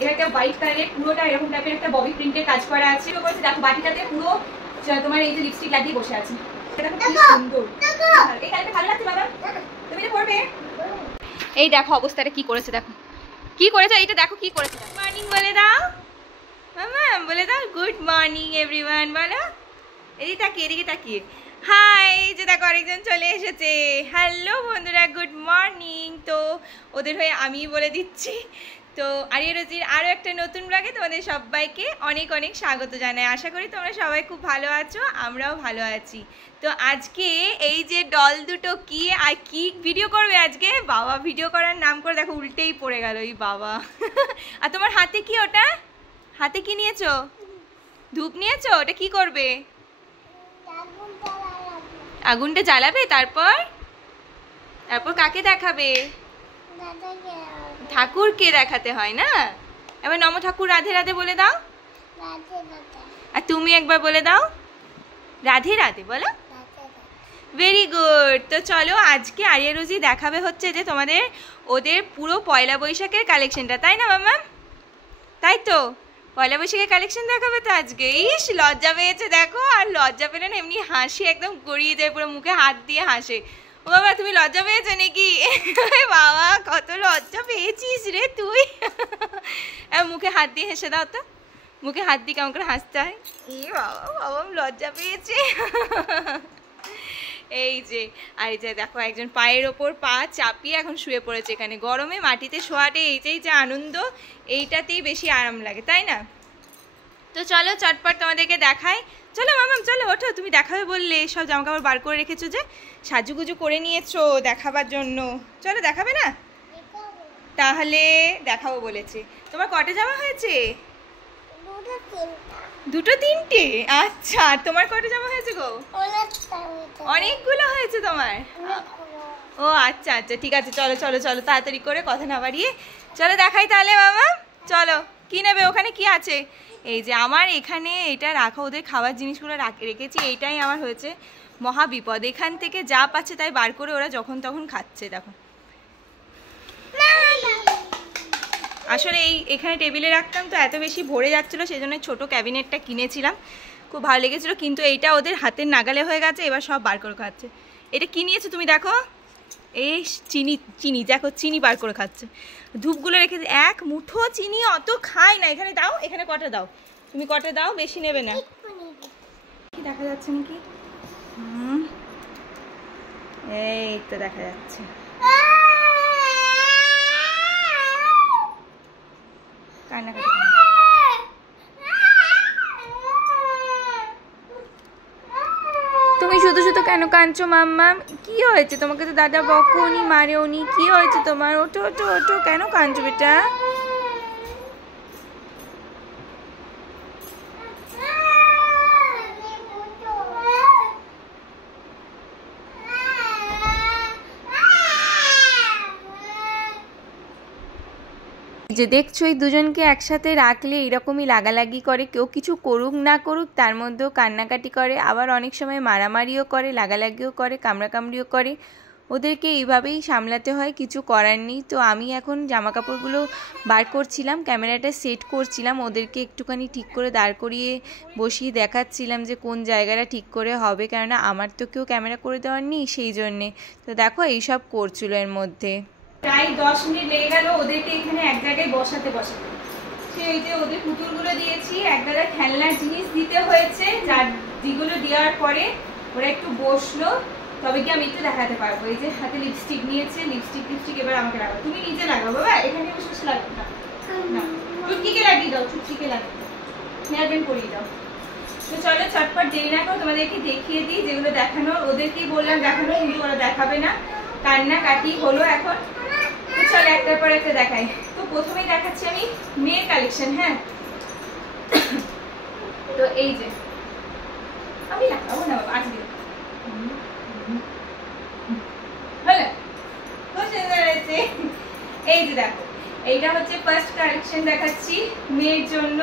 এটা একটা হোয়াইট কালারের পুরোটা এরকম টাইপের একটা ববি প্রিন্টের কাজ করা আছে। দেখো বাটিটাতে পুরো তোমার এই যে লিপস্টিক লাগিয়ে বসে আছে। এটা খুব সুন্দর। এই কালারটা ভালো লাগছে বাবা, তুমি এটা পরবে? এই দেখো অবস্থাটা কি করেছে, দেখো কি করেছে, এইটা দেখো কি করেছে। মর্নিং বলে দাও মামা, বলে দাও গুড মর্নিং এভরিওয়ান বলো। এদিকে তাকিয়ে হাই, যে দেখো আরেকজন চলে এসেছে। হ্যালো বন্ধুরা, গুড মর্নিং। তো ওদের হয়ে আমি বলে দিচ্ছি। তো আরিয়া রোজির আরও একটা নতুন ব্লগে তোমাদের সবাইকে অনেক অনেক স্বাগত জানাই। আশা করি তোমরা সবাই খুব ভালো আছো, আমরাও ভালো আছি। তো আজকে এই যে ডল দুটো কি আর কি ভিডিও করবে আজকে, বাবা ভিডিও করার নাম করে দেখো উল্টেই পড়ে গেল এই বাবা। আর তোমার হাতে কি, ওটা হাতে কি নিয়েছো? ধূপ নিয়েছো? ওটা কি করবে? আগুনটা জ্বালাবে, তারপর কাকে দেখাবে? ঠাকুরকে দেখাতে হয় না? এবার নম ঠাকুর রাধে রাধে বলে দাও। আর তুমি একবার বলে দাও রাধে রাধে বলো। Very good. তো চলো আজকে আরিয়া রোজি দেখাবে হচ্ছে যে তোমাদের ওদের পুরো পয়লা বৈশাখের কালেকশনটা, তাই না মামা? তাই তো, পয়লা বৈশাখের কালেকশন দেখাবে তো আজকে। ইস লজ্জা পেয়েছে দেখো, আর লজ্জা পেলে না এমনি হাসি একদম গড়িয়ে যায়, পুরো মুখে হাত দিয়ে হাসে। ও বাবা তুমি লজ্জা পেয়েছো নাকি? বাবা কত লজ্জা পেয়েছিস রে তুই। মুখে হাত দিয়ে হেসে দাও তো, মুখে হাত দিয়ে কেমন করে হাসতে হয়। এ বাবা বাবা লজ্জা পেয়েছে। এই যে আর এই যে দেখো একজন পায়ের ওপর পা চাপিয়ে এখন শুয়ে পড়েছে এখানে। গরমে মাটিতে শোয়াটে এইটাই যে আনন্দ, এইটাতেই বেশি আরাম লাগে, তাই না? তো চলো চটপট তোমাদেরকে দেখাই। চলো মামাম চলো ওঠো, তুমি দেখাবে বললে, সব জামাকাপড় বার করে রেখেছো যে, সাজুগুজু করে নিয়েছো দেখাবার জন্য। চলো দেখাবে না? তাহলে দেখাবো বলেছে। তোমার কটা জামা হয়েছে? দুটো তিনটে? আচ্ছা, তোমার কটা জামা হয়েছে গো? অনেকগুলো হয়েছে তোমার। ও আচ্ছা আচ্ছা ঠিক আছে, চলো চলো চলো তাড়াতাড়ি করে কথা না বাড়িয়ে চলো দেখাই তাহলে মামা। চলো কি নেবে, ওখানে কি আছে? এই যে আমার এখানে এটা রাখা, ওদের খাবার জিনিসগুলো রেখেছি, এইটাই আমার হয়েছে মহা বিপদ। এখান থেকে যা পাচ্ছে তাই বার করে ওরা যখন তখন খাচ্ছে। দেখো আসলে এখানে টেবিলে রাখতাম তো এত বেশি ভরে যাচ্ছিলো, সেই জন্য ছোটো ক্যাবিনেটটা কিনেছিলাম, খুব ভালো লেগেছিলো। কিন্তু এইটা ওদের হাতের নাগালে হয়ে গেছে, এবার সব বার করে খাচ্ছে। এটা কি নিয়েছো তুমি দেখো? এই চিনি দেখো, চিনি বার করে খাচ্ছে। ধূপগুলো রেখে এক মুঠো চিনি অত খাই না। এখানে দাও, এখানে কটা দাও, তুমি কটা দাও, বেশি নেবে না। দেখা যাচ্ছে নাকি? এই তো দেখা যাচ্ছে। তুমি শুধু শুধু কেন কাঁদছো মাম্মা? কি হয়েছে? তোমাকে তো দাদা বকোনি মারেওনি, কি হয়েছে তোমার? ওঠো ওঠো ওঠো, কেন কাঁদছো বেটা? যে দেখছো এই দুজনকে একসাথে রাখলে এরকমই লাগালাগি করে, কেউ কিছু করুক না করুক তার মধ্যেও কান্নাকাটি করে, আবার অনেক সময় মারামারিও করে, লাগালাগিও করে, কামড়াকামড়িও করে। ওদেরকে এইভাবেই সামলাতে হয়, কিছু করার নেই। তো আমি এখন জামা কাপড়গুলো বার করছিলাম, ক্যামেরাটা সেট করছিলাম, ওদেরকে একটুখানি ঠিক করে দাঁড় করিয়ে বসিয়ে দেখাচ্ছিলাম যে কোন জায়গাটা ঠিক করে হবে, কেননা আমার তো কেউ ক্যামেরা করে দেওয়ার নেই, সেই জন্যে। তো দেখো এইসব করছিল এর মধ্যে। প্রায় 10 মিনিট লেগে গেল ওদেরকে এখানে এক জায়গায় বসাতে। সেই যে ওদের পুতুলগুলো দিয়েছি, এক জায়গায় খেলনার জিনিস দিতে হয়েছে, যার যেগুলো দেওয়ার পরে ওরা একটু বসলো, তবে কি আমি একটু দেখাতে পারবো। এই যে হাতে লিপস্টিক নিয়েছে, লিপস্টিক এবার আমাকে লাগাবো। তুমি নিজে লাগাবো বাবা, এখানে বসে লাগবে না, চুটকিকে লাগিয়ে দাও, চুটকিকে লাগিয়ে দাও, হেয়ারব্যান্ড করিয়ে দাও। তো চলো চটপট দেরি না করো, তোমাদেরকে দেখিয়ে দিই যেগুলো দেখানোর। ওদেরকেই বললাম দেখানো, কিন্তু ওরা দেখাবে না, কান্নাকাটি হলো এখন। তো চলো একটার পর একটা দেখাই। তো প্রথমেই দেখাচ্ছি আমি মেয়ের কালেকশন। হ্যাঁ, তো এই যে আমি দেখাবো না বাবা, আজকে এই যে দেখো, এইটা হচ্ছে ফার্স্ট কালেকশন দেখাচ্ছি মেয়ের জন্য।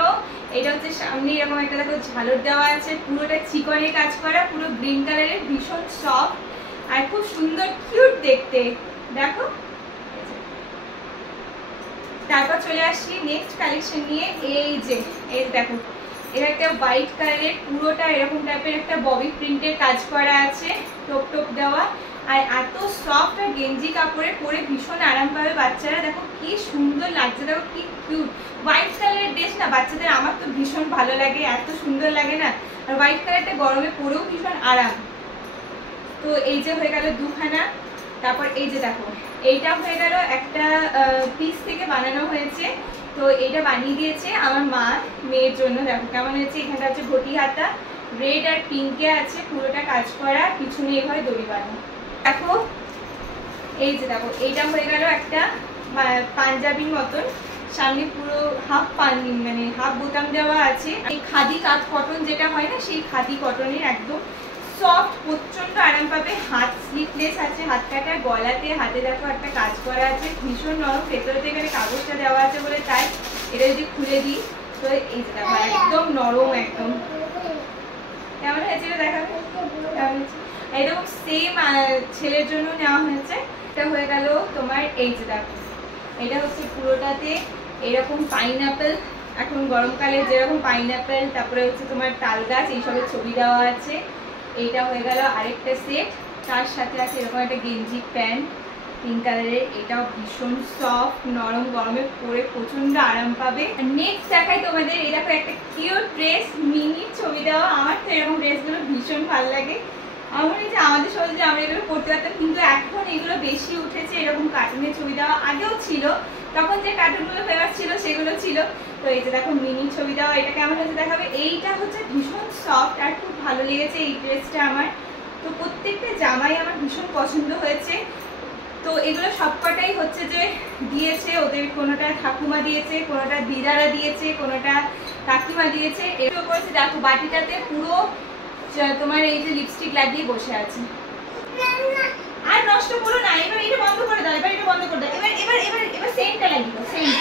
এটা হচ্ছে সামনে এরকম একটা দেখো ঝালর দেওয়া আছে, পুরোটা চিকনের কাজ করা, পুরো গ্রিন কালারের, ভীষণ সফট আর খুব সুন্দর কিউট দেখতে। দেখো তারপর চলে আসছি নেক্সট কালেকশন নিয়ে। এই দেখো, এটা একটা হোয়াইট কালারের, পুরোটা এরকম টাইপের একটা ববি প্রিন্টের কাজ করা আছে, টোপ টোপ দেওয়া, আর এত সফট আর গেঞ্জি কাপড়ে পরে ভীষণ আরাম পাবে বাচ্চারা। দেখো কি সুন্দর লাগছে, দেখো কি কিউট। হোয়াইট কালারের ড্রেস না বাচ্চাদের আমার তো ভীষণ ভালো লাগে, এত সুন্দর লাগে না। আর হোয়াইট কালারটা গরমে পরেও ভীষণ আরাম। তো এই যে হয়ে গেল দুখানা। তারপর এই যে দেখো, এইটা হয়ে গেল একটা পিস থেকে বানানো হয়েছে। তো এটা বানিয়ে দিয়েছে আমার মা মেয়ের জন্য। দেখো কেমন হয়েছে, এখানটা হচ্ছে ঘটি হাতা, রেড আর পিঙ্কে আছে, পুরোটা কাজ করা, পিছনে এভাবে দড়ি বানানো। দেখো এই যে দেখো, এইটা হয়ে গেল একটা পাঞ্জাবির মতন, সামনে পুরো মানে হাফ বোতাম দেওয়া আছে। এই খাদি কাঁথ কটন যেটা হয় না, সেই খাদি কটনের একদম সফট, প্রচন্ড আরাম পাবে। হাত স্লিপলেস আছে, হাত কাটা, গলাতে হাতে দেখো একটা কাজ করা আছে, ভীষণ নরম। ভেতরে তো এখানে কাগজটা দেওয়া আছে বলে তাই, এটা যদি খুলে দিই তো এই যে দেখো একদম নরম, একদম কেমন হয়েছে দেখাবে, এরকম সেম ছেলের জন্য নেওয়া হয়েছে। এটা হয়ে গেল তোমার এই যে দেখো, এটা হচ্ছে পুরোটাতে এরকম পাইনঅ্যাপেল, এখন গরমকালে যেরকম পাইনঅ্যাপেল, তারপরে হচ্ছে তোমার তাল গাছ, এইসবের ছবি দেওয়া আছে। এইটা হয়ে গেল আরেকটা সেট, তার সাথে আছে এরকম একটা গেঞ্জি প্যান্ট পিঙ্ক কালারের, এটাও ভীষণ সফট নরম, গরমে পরে প্রচন্ড আরাম পাবে। নেক্সট দেখাই তোমাদের, এই দেখো একটা কিউট ড্রেস, মিনি ছবি দেওয়া। আমার তো এরকম ড্রেসগুলো ভীষণ ভালো লাগে। আমার মনে হচ্ছে আমাদের সময় যে আমরা এগুলো করতে পারতাম, কিন্তু এখন এগুলো বেশি উঠেছে, এরকম কার্টুনের ছবি দেওয়া। আগেও ছিল, তখন যে কার্টুনগুলো ফেমাস ছিল সেগুলো ছিল। তো এই যে দেখো মিনি ছবি দেওয়া, এটা কেমন হচ্ছে দেখাবে। এইটা হচ্ছে ভীষণ সফট আর খুব ভালো লেগেছে এই ড্রেসটা আমার। তো প্রত্যেকটা জামাই আমার ভীষণ পছন্দ হয়েছে। তো এগুলো সবকটাই হচ্ছে যে দিয়েছে ওদের, কোনোটা ঠাকুমা দিয়েছে, কোনোটা দিদারা দিয়েছে, কোনোটা কাকিমা দিয়েছে। এগুলো করেছে দেখো, বাটিটাতে পুরো তোমার এই যে লিপস্টিক লাগিয়ে বসে আছে। আর নষ্ট করো না, এবার এটা বন্ধ করে দাও, এবার এটা বন্ধ করে দাও, এবার এবার এবার এবার সেন্টটা লাগিয়ে দাও। সেন্ট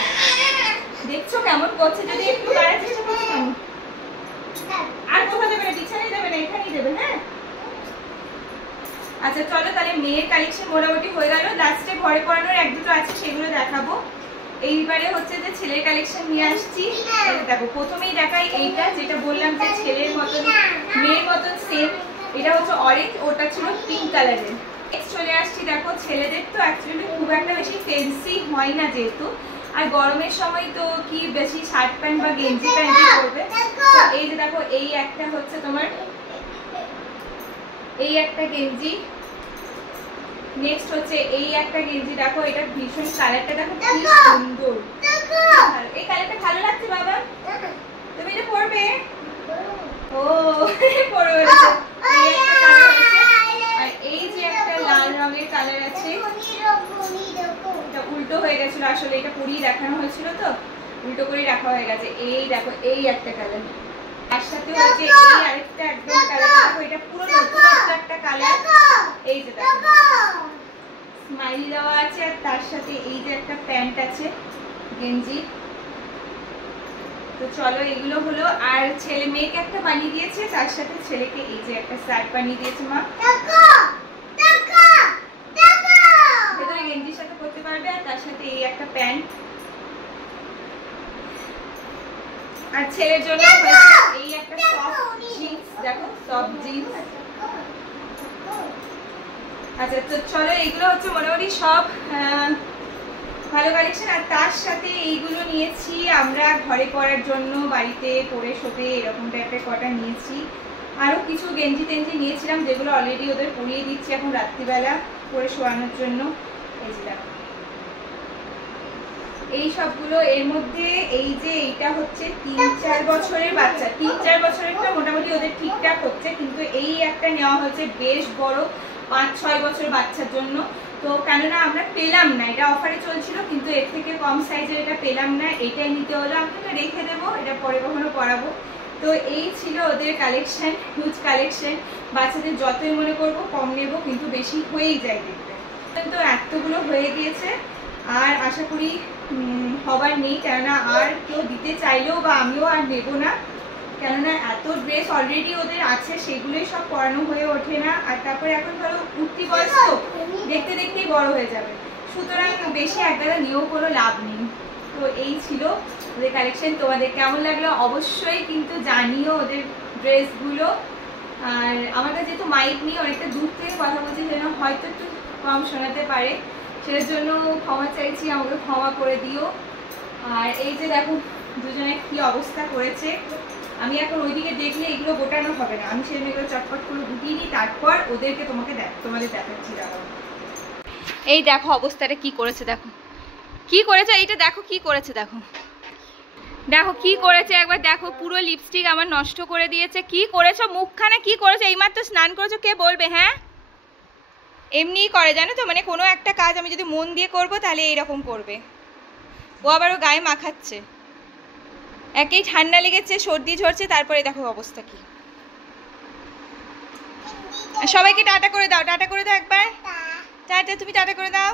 দেখছো কেমন করছে, যদি একটু করার চেষ্টা করছো কেমন। আর কোথাও দেবে না, বিছানায় দেবে না, এখানেই দেবে। হ্যাঁ আচ্ছা চলো তাহলে মেয়ের কালেকশন মোটামুটি হয়ে গেল। লাস্টে ঘরে পরানোর এক দুটো আছে, সেগুলো দেখাবো। এইবারে হচ্ছে যে ছেলের কালেকশন নিয়ে আসছি। দেখো প্রথমেই দেখাই এইটা, যেটা বললাম যে ছেলের মতন মেয়ের মতন সেম। এটা হচ্ছে অরেঞ্জ, ওটা ছিল পিঙ্ক কালারের। নেক্সট চলে আসছি, দেখো ছেলেদের তো অ্যাকচুয়ালি খুব একটা বেশি ফ্যান্সি হয় না যেহেতু, আর গরমের সময় তো কি বেশি শার্ট প্যান্ট বা গেঞ্জি প্যান্টই করবে। তো এই যে দেখো, এই একটা হচ্ছে তোমার এই একটা গেঞ্জি, নেক্সট হচ্ছে এই একটা গেঞ্জি। দেখো এটা ভীষণ কালারটা দেখো কি সুন্দর, এই কালারটা ভালো লাগছে বাবা, তুমি এটা পরবে? ও পরবে। আর এই যে একটা লাল রঙের কালার আছে, এটা উল্টো হয়ে গেছিল, আসলে এটা পরিয়ে দেখানো হয়েছিল তো উল্টো করে রাখা হয়ে গেছে। এই দেখো এই একটা কালার, তার সাথে হচ্ছে এই আরেকটা একদম কালার। দেখো এটা পুরো নতুন একটা কালার। এই যে দেখো স্মাইলি দেওয়া আছে, আর তার সাথে এই যে একটা প্যান্ট আছে গেঞ্জি। তো চলো এগুলো হলো। আর ছেলে মেয়েকে একটা বানিয়ে দিয়েছে, তার সাথে ছেলেকে এই যে একটা শার্ট বানিয়ে দিয়েছে মা, ভেতরে গেঞ্জির সাথে করতে পারবে, আর তার সাথে এই একটা প্যান্ট। আর ছেলের জন্য এই একটা সফট জিন্স, দেখো সফট জিন্স। আচ্ছা তো চলো এগুলো হচ্ছে মোটামুটি সব ভালো কালেকশন। আর তার সাথে এইগুলো নিয়েছি আমরা ঘরে পরার জন্য, বাড়িতে পরে শোবে এরকম টাইপের কটা নিয়েছি। আরও কিছু গেঞ্জি টেঞ্জি নিয়েছিলাম, যেগুলো অলরেডি ওদের পরিয়ে দিচ্ছি এখন রাত্রিবেলা পরে শোয়ানোর জন্য। এই যে দেখো এই সবগুলো। এর মধ্যে এই যে এইটা হচ্ছে 3-4 বছরের বাচ্চা, 3-4 বছরেরটা মোটামুটি ওদের ঠিকঠাক হচ্ছে, কিন্তু এই একটা নেওয়া হয়েছে বেশ বড় 5-6 বছর বাচ্চার জন্য। তো কেননা আমরা পেলাম না, এটা অফারে চলছিল, কিন্তু এর থেকে কম সাইজের এটা পেলাম না, এটাই নিতে হলো। আমি এটা রেখে দেবো, এটা পরে কখনো পরাবো। তো এই ছিল ওদের কালেকশন, হিউজ কালেকশন। বাচ্চাদের যতই মনে করবো কম নেব, কিন্তু বেশি হয়েই যায় দেখতে। তো এতগুলো হয়ে গিয়েছে, আর আশা করি হবার নেই, কেননা আর কেউ দিতে চাইলেও বা আমিও আর নেব না, কেননা এত ড্রেস অলরেডি ওদের আছে, সেগুলোই সব পরানো হয়ে ওঠে না। আর তারপরে এখন ধরো উঠতি বয়স তো, দেখতে দেখতেই বড় হয়ে যাবে, সুতরাং বেশি একগাদা নিয়েও কোনো লাভ নেই। তো এই ছিল ওদের কালেকশন। তোমাদের কেমন লাগলো অবশ্যই কিন্তু জানিও ওদের ড্রেসগুলো। আর আমার কাছে যেহেতু মাইক নিয়ে অনেকটা দূর থেকে কথা বলছি, সেজন্য হয়তো একটু কম শোনাতে পারে, সেটার জন্য ক্ষমা চাইছি, আমাকে ক্ষমা করে দিও। আর এই যে দেখো দুজনে কি অবস্থা করেছে, আমি এখন ওইদিকে দেখলে এগুলো গোটানো হবে না, আমি সেজন্য এগুলো চটপট করে গুটিয়ে নিই, তারপর ওদেরকে তোমাদের দেখাচ্ছি। দেখো এই দেখো অবস্থাটা কি করেছে, দেখো কি করেছে, এইটা দেখো কি করেছে, দেখো দেখো কি করেছে একবার দেখো, পুরো লিপস্টিক আমার নষ্ট করে দিয়েছে। কি করেছো মুখখানে, কি করেছো, এইমাত্র স্নান করেছো, কে বলবে? হ্যাঁ এমনিই করে জানো তো, মানে কোনো একটা কাজ আমি যদি মন দিয়ে করব তাহলে এইরকম করবে। ও আবার ও গায়ে মাখাচ্ছে, একেই ঠান্ডা লেগেছে, সর্দি ঝরছে, তারপরে দেখো অবস্থা কি। সবাইকে টাটা করে দাও, টাটা করে দাও একবার, টাটা, তুমি টাটা করে দাও।